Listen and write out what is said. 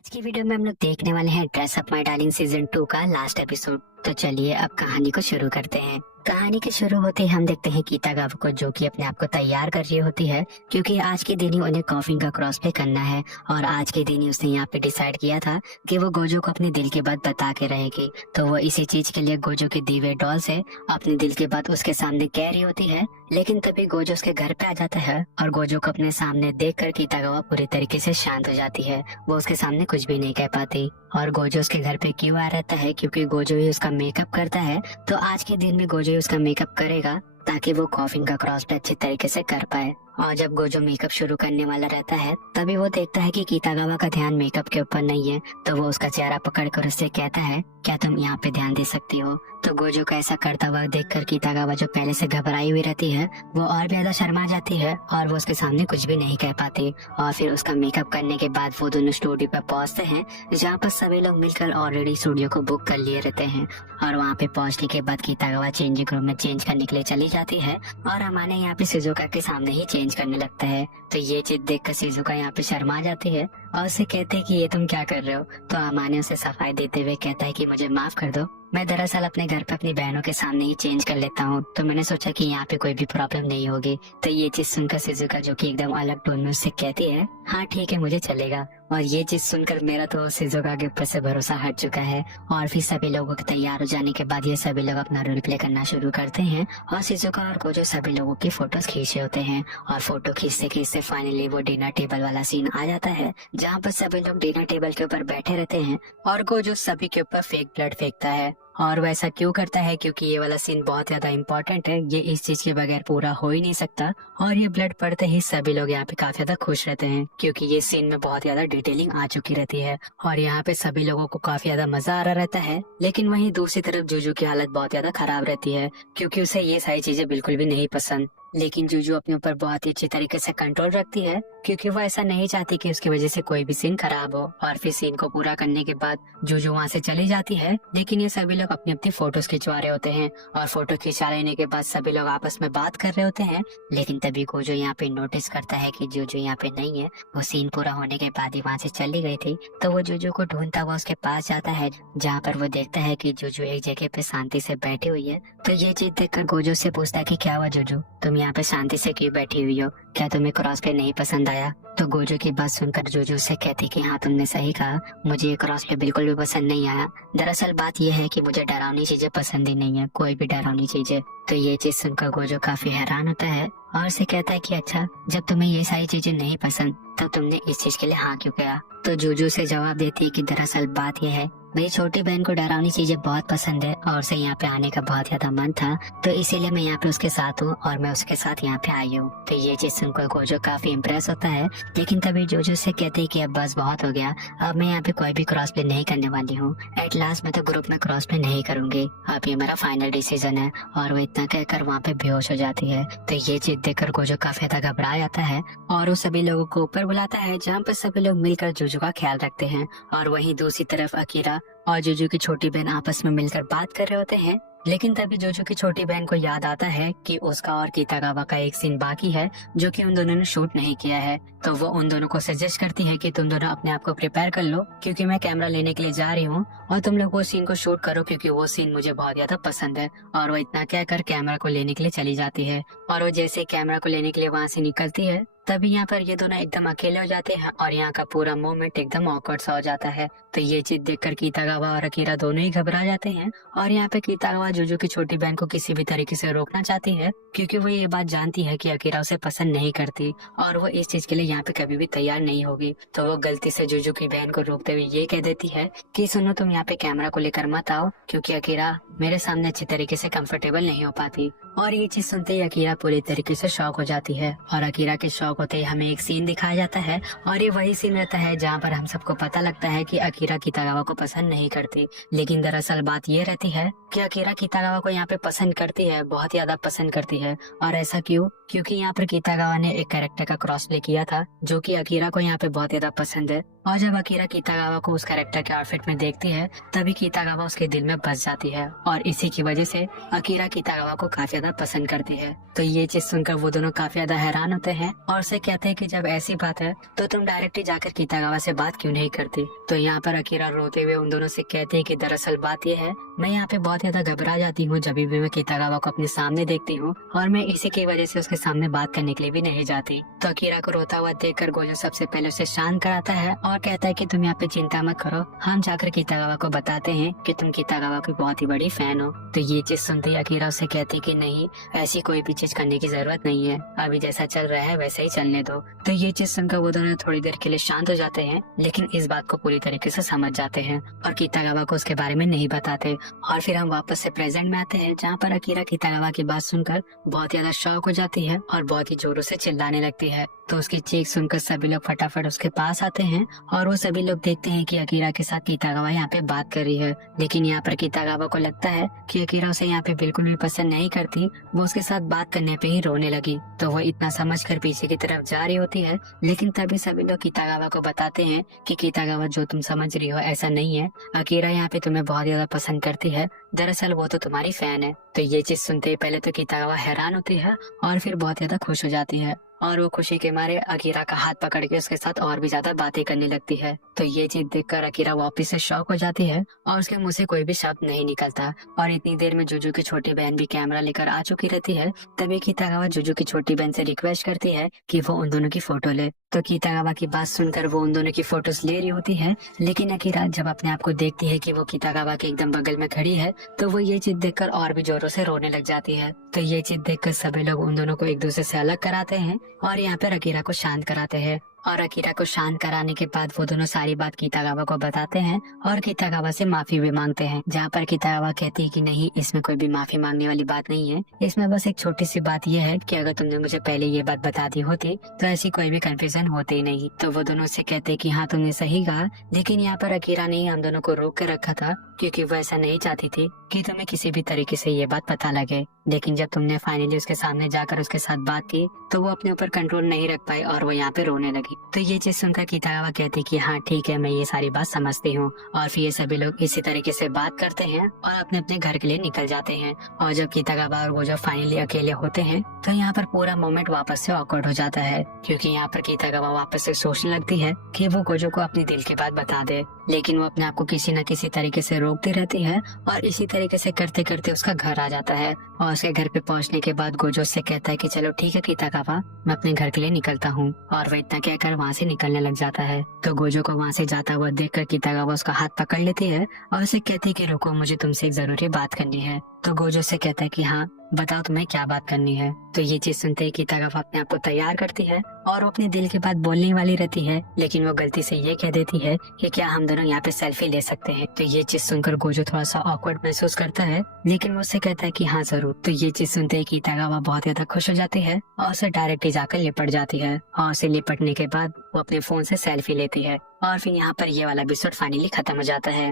आज की वीडियो में हम लोग देखने वाले हैं dress up my darling season 2 का लास्ट एपिसोड। तो चलिए अब कहानी को शुरू करते हैं। कहानी के शुरू होते ही हम देखते हैं कीतागावा को, जो कि अपने आप को तैयार कर रही होती है, क्योंकि आज के दिन ही उन्हें कॉफिन का क्रॉस प्ले करना है। और आज के दिन ही उसने यहाँ पे डिसाइड किया था कि वो गोजो को अपने दिल की बात बता के रहेगी। तो वो इसी चीज के लिए गोजो के दी हुए डॉल से अपने दिल की बात उसके सामने कह रही होती है। लेकिन तभी गोजो उसके घर पे आ जाता है और गोजो को अपने सामने देख कर कीतागावा पूरी तरीके से शांत हो जाती है। वो उसके सामने कुछ भी नहीं कह पाती। और गोजो उसके घर पे क्यों आ रहता है? क्योंकि गोजो ही उसका मेकअप करता है। तो आज के दिन में गोजो ही उसका मेकअप करेगा ताकि वो कॉफिन का क्रॉस पे अच्छे तरीके से कर पाए। और जब गोजो मेकअप शुरू करने वाला रहता है तभी वो देखता है कि कीतागावा का ध्यान मेकअप के ऊपर नहीं है। तो वो उसका चेहरा पकड़कर उससे कहता है, क्या तुम यहाँ पे ध्यान दे सकती हो? तो गोजो को ऐसा करता हुआ देखकर कीतागावा, जो पहले से घबराई हुई रहती है, वो और भी ज्यादा शर्मा जाती है और वो उसके सामने कुछ भी नहीं कह पाती। और फिर उसका मेकअप करने के बाद वो दोनों स्टूडियो पे पहुंचते हैं, जहाँ पर सभी लोग मिलकर ऑलरेडी स्टूडियो को बुक कर लिए रहते हैं। और वहाँ पे पहुंचने के बाद कीतागावा चेंजिंग रूम में चेंज करने के लिए चली जाती है और हमारे यहाँ पे शिजुका के सामने ही चेंज करने लगता है। तो ये चीज देखकर शिजुका यहाँ पे शर्मा जाती है और उसे कहते हैं कि ये तुम क्या कर रहे हो? तो अमाने उसे सफाई देते हुए कहता है कि मुझे माफ कर दो, मैं दरअसल अपने घर पे अपनी बहनों के सामने ही चेंज कर लेता हूँ, तो मैंने सोचा कि यहाँ पे कोई भी प्रॉब्लम नहीं होगी। तो ये चीज सुनकर शिजुका, जो कि एकदम अलग टोन में, उससे कहती है, हाँ ठीक है, मुझे चलेगा। और ये चीज सुनकर मेरा तो शिजुका के ऊपर से भरोसा हट चुका है। और फिर सभी लोगों के तैयार हो जाने के बाद ये सभी लोग अपना रोल प्ले करना शुरू करते हैं और शिजुका और गोजो सभी लोगों की फोटोज खींच रहे होते हैं। और फोटो खींचते खींचते फाइनली वो डिनर टेबल वाला सीन आ जाता है, जहाँ पर सभी लोग डिनर टेबल के ऊपर बैठे रहते हैं और गोजो सभी के ऊपर फेक ब्लड फेंकता है। और वैसा क्यों करता है? क्योंकि ये वाला सीन बहुत ज्यादा इम्पोर्टेंट है, ये इस चीज के बगैर पूरा हो ही नहीं सकता। और ये ब्लड पड़ते ही सभी लोग यहाँ पे काफी ज्यादा खुश रहते हैं, क्योंकि ये सीन में बहुत ज्यादा डिटेलिंग आ चुकी रहती है और यहाँ पे सभी लोगों को काफी ज्यादा मजा आ रहा रहता है। लेकिन वहीं दूसरी तरफ जूजू की हालत बहुत ज्यादा खराब रहती है, क्योंकि उसे ये सारी चीजें बिल्कुल भी नहीं पसंद। लेकिन जूजू अपने ऊपर बहुत ही अच्छी तरीके से कंट्रोल रखती है, क्योंकि वो ऐसा नहीं चाहती कि उसकी वजह से कोई भी सीन खराब हो। और फिर सीन को पूरा करने के बाद जूजू वहाँ से चली जाती है। लेकिन ये सभी लोग अपनी अपनी फोटोज खिंचवा रहे होते हैं और फोटो खिंचा लेने के बाद सभी लोग आपस में बात कर रहे होते हैं। लेकिन तभी गोजो यहाँ पे नोटिस करता है कि जूजू यहाँ पे नहीं है। वो सीन पूरा होने के बाद ही वहाँ से चली गई थी। तो वो जूजू को ढूंढता हुआ उसके पास जाता है, जहाँ पर वो देखता है कि जूजू एक जगह पे शांति से बैठी हुई है। तो ये चीज देखकर गोजो से पूछता है कि क्या हुआ जूजू, तुम यहाँ पे शांति से क्यों बैठी हुई हो? क्या तुम्हें क्रॉस प्ले नहीं पसंद आया? तो गोजो की बात सुनकर जूजू से कहती कि हाँ, तुमने सही कहा, मुझे ये क्रॉस प्ले बिल्कुल भी पसंद नहीं आया। दरअसल बात यह है कि मुझे डरावनी चीजें पसंद ही नहीं है, कोई भी डरावनी चीजें। तो ये चीज सुनकर गोजो काफी हैरान होता है और से कहता है कि अच्छा, जब तुम्हें ये सारी चीजें नहीं पसंद तो तुमने इस चीज के लिए हाँ क्यों किया? तो जूजू से जवाब देती है कि दरअसल बात यह है, मेरी छोटी बहन को डरावनी चीजें बहुत पसंद है और उसे यहाँ पे आने का बहुत ज्यादा मन था, तो इसीलिए मैं यहाँ पे उसके साथ हूँ और मैं उसके साथ यहाँ पे आई हूँ। तो ये चीज सुनकर गोजो काफी इम्प्रेस होता है। लेकिन तभी जूजू से कहते हैं कि अब बस बहुत हो गया, अब मैं यहाँ पे कोई भी क्रॉस प्ले नहीं करने वाली हूँ। एट लास्ट मैं तो ग्रुप में क्रॉस प्ले नहीं करूंगी, अब ये मेरा फाइनल डिसीजन है। और वो इतना कहकर वहाँ पे बेहोश हो जाती है। तो ये चीज देखकर गोजो काफी ज्यादा घबरा जाता है और वो सभी लोगों को ऊपर बुलाता है, जहाँ पर सभी लोग मिलकर जूजू का ख्याल रखते हैं। और वहीं दूसरी तरफ अकीरा और जूजू की छोटी बहन आपस में मिलकर बात कर रहे होते हैं। लेकिन तभी जूजू की छोटी बहन को याद आता है कि उसका और कीतागावा का एक सीन बाकी है, जो कि उन दोनों ने शूट नहीं किया है। तो वो उन दोनों को सजेस्ट करती है कि तुम दोनों अपने आप को प्रिपेयर कर लो, क्योंकि मैं कैमरा लेने के लिए जा रही हूँ और तुम लोग वो सीन को शूट करो, क्योंकि वो सीन मुझे बहुत ज्यादा पसंद है। और वो इतना कहकर कैमरा को लेने के लिए चली जाती है। और वो जैसे कैमरा को लेने के लिए वहाँ से निकलती है, तभी यहाँ पर ये दोनों एकदम अकेले हो जाते हैं और यहाँ का पूरा मोमेंट एकदम ऑकवर्ड सा हो जाता है। तो ये चीज देखकर कीतागावा और अकीरा दोनों ही घबरा जाते हैं। और यहाँ पे कीतागावा जूजू की छोटी बहन को किसी भी तरीके से रोकना चाहती है, क्योंकि वो ये बात जानती है कि अकीरा उसे पसंद नहीं करती और वो इस चीज के लिए यहाँ पे कभी भी तैयार नहीं होगी। तो वो गलती से जूजू की बहन को रोकते हुए ये कह देती है कि सुनो, तुम यहाँ पे कैमरा को लेकर मत आओ, क्योंकि अकीरा मेरे सामने अच्छी तरीके से कंफर्टेबल नहीं हो पाती। और ये चीज सुनते ही अकीरा पूरी तरीके से शॉक हो जाती है। और अकीरा के शॉक होते ही हमें एक सीन दिखाया जाता है और ये वही सीन रहता है जहाँ पर हम सबको पता लगता है कि अकीरा कीतागावा को पसंद नहीं करती। लेकिन दरअसल बात ये रहती है कि अकीरा कीतागावा को यहाँ पे पसंद करती है, बहुत ज्यादा पसंद करती है। और ऐसा क्यों? क्योंकि यहाँ पर कीतागावा ने एक कैरेक्टर का क्रॉस प्ले किया था, जो कि अकीरा को यहाँ पे बहुत ज्यादा पसंद है। और जब अकीरा कितागावा को उस कैरेक्टर के आउटफिट में देखती है तभी कितागावा उसके दिल में बस जाती है और इसी की वजह से अकीरा कितागावा को काफी ज्यादा पसंद करती है। तो ये चीज सुनकर वो दोनों काफी ज्यादा हैरान होते हैं और उसे कहते हैं कि जब ऐसी बात है तो तुम डायरेक्टली जाकर कितागावा से बात क्यों नहीं करती। तो यहाँ पर अकीरा रोते हुए उन दोनों से कहती है कि दरअसल बात यह है, मैं यहाँ पे बहुत ज्यादा घबरा जाती हूँ जब भी मैं कितागावा को अपने सामने देखती हूँ और मैं इसी की वजह से उसके सामने बात करने के लिए भी नहीं जाती। तो अकीरा को रोता हुआ देखकर गोजो सबसे पहले उसे शांत कराता है और कहता है कि तुम यहाँ पे चिंता मत करो, हम जाकर कितागावा को बताते हैं कि तुम कितागावा की बहुत ही बड़ी फैन हो। तो ये चीज सुनते ही अकीरा उसे कहती है कि नहीं, ऐसी कोई भी चीज करने की जरूरत नहीं है, अभी जैसा चल रहा है वैसे ही चलने दो। तो ये चीज सुनकर वो दोनों थोड़ी देर के लिए शांत हो जाते हैं लेकिन इस बात को पूरी तरीके से समझ जाते हैं और कितागावा को उसके बारे में नहीं बताते। और फिर हम वापस से प्रेजेंट में आते हैं जहाँ पर अकीरा कितागावा की बात सुनकर बहुत ज्यादा शॉक हो जाती है और बहुत ही जोरों से चिल्लाने लगती है। तो उसकी चीख सुनकर सभी लोग फटाफट उसके पास आते हैं और वो सभी लोग देखते हैं कि अकीरा के साथ कितागावा यहाँ पे बात कर रही है। लेकिन यहाँ पर कितागावा को लगता है कि अकीरा उसे यहाँ पे बिल्कुल भी पसंद नहीं करती, वो उसके साथ बात करने पे ही रोने लगी। तो वो इतना समझकर पीछे की तरफ जा रही होती है लेकिन तभी सभी लोग कितागावा को बताते हैं कि कितागावा जो तुम समझ रही हो ऐसा नहीं है, अकीरा यहाँ पे तुम्हें बहुत ज्यादा पसंद करती है, दरअसल वो तो तुम्हारी फैन है। तो ये चीज सुनते ही पहले तो कितागावा हैरान होती है और फिर बहुत ज्यादा खुश हो जाती है और वो खुशी के मारे अकीरा का हाथ पकड़ के उसके साथ और भी ज्यादा बातें करने लगती है। तो ये चीज देखकर अकीरा वापस से शॉक हो जाती है और उसके मुंह से कोई भी शब्द नहीं निकलता। और इतनी देर में जुजू की छोटी बहन भी कैमरा लेकर आ चुकी रहती है। तभी कितागावा जुजू की छोटी बहन से रिक्वेस्ट करती है कि वो उन दोनों की फोटो ले। तो कितागावा की बात सुनकर वो उन दोनों की फोटोज ले रही होती है लेकिन अकीरा जब अपने आप को देखती है कि वो कितागावा के एकदम बगल में खड़ी है तो वो ये चीज देखकर और भी जोरों से रोने लग जाती है। तो ये चीज देखकर सभी लोग उन दोनों को एक दूसरे से अलग कराते हैं और यहाँ पर अकीरा को शांत कराते हैं। और अकीरा को शांत कराने के बाद वो दोनों सारी बात कितागावा को बताते हैं और कितागावा से माफी भी मांगते हैं। जहाँ पर कितागावा कहती है कि नहीं, इसमें कोई भी माफी मांगने वाली बात नहीं है, इसमें बस एक छोटी सी बात यह है कि अगर तुमने मुझे पहले ये बात बता दी होती तो ऐसी कोई भी कंफ्यूजन होती ही नहीं। तो वो दोनों से कहते हैं कि हाँ तुमने सही कहा, लेकिन यहाँ पर अकीरा ने हम दोनों को रोक कर रखा था क्योंकि वो ऐसा नहीं चाहती थी कि तुम्हें किसी भी तरीके से ये बात पता लगे। लेकिन जब तुमने फाइनली उसके सामने जाकर उसके साथ बात की तो वो अपने ऊपर कंट्रोल नहीं रख पाई और वो यहाँ पे रोने लगी। तो ये चीज सुनकर कितागावा कहती कि हाँ ठीक है, मैं ये सारी बात समझती हूँ। और फिर ये सभी लोग इसी तरीके से बात करते हैं और अपने अपने घर के लिए निकल जाते हैं। और जब कितागावा और वो जब फाइनली अकेले होते हैं तो यहाँ पर पूरा मोमेंट वापस से ऑकवर्ड हो जाता है क्योंकि यहाँ पर कितागावा वापस से सोचने लगती है कि वो गोजो को अपनी दिल की बात बता दे, लेकिन वो अपने आप को किसी न किसी तरीके से रोकती रहती है और इसी तरीके से करते करते उसका घर आ जाता है। और उसके घर पे पहुंचने के बाद गोजो से कहता है कि चलो ठीक है कितागावा, मैं अपने घर के लिए निकलता हूँ। और वो इतना कहकर वहाँ से निकलने लग जाता है। तो गोजो को वहाँ से जाता हुआ देखकर कितागावा उसका हाथ पकड़ लेती है और उसे कहती है कि रुको, मुझे तुमसे एक जरूरी बात करनी है। तो गोजो से कहता है कि हाँ बताओ तुम्हें क्या बात करनी है। तो ये चीज सुनते ही कितागावा अपने आप को तैयार करती है और वो अपने दिल की बात बोलने वाली रहती है, लेकिन वो गलती से ये कह देती है कि क्या हम दोनों यहाँ पे सेल्फी ले सकते हैं। तो ये चीज सुनकर गोजो थोड़ा सा ऑकवर्ड महसूस करता है, लेकिन वो उससे कहता है कि हाँ जरूर। तो ये चीज सुनते ही कितागावा बहुत ज्यादा खुश हो जाती है और उसे डायरेक्ट ही जाकर लिपट जाती है। और उसे लिपटने के बाद वो अपने फोन से सेल्फी लेती है और फिर यहाँ पर ये वाला एपिसोड फाइनली खत्म हो जाता है।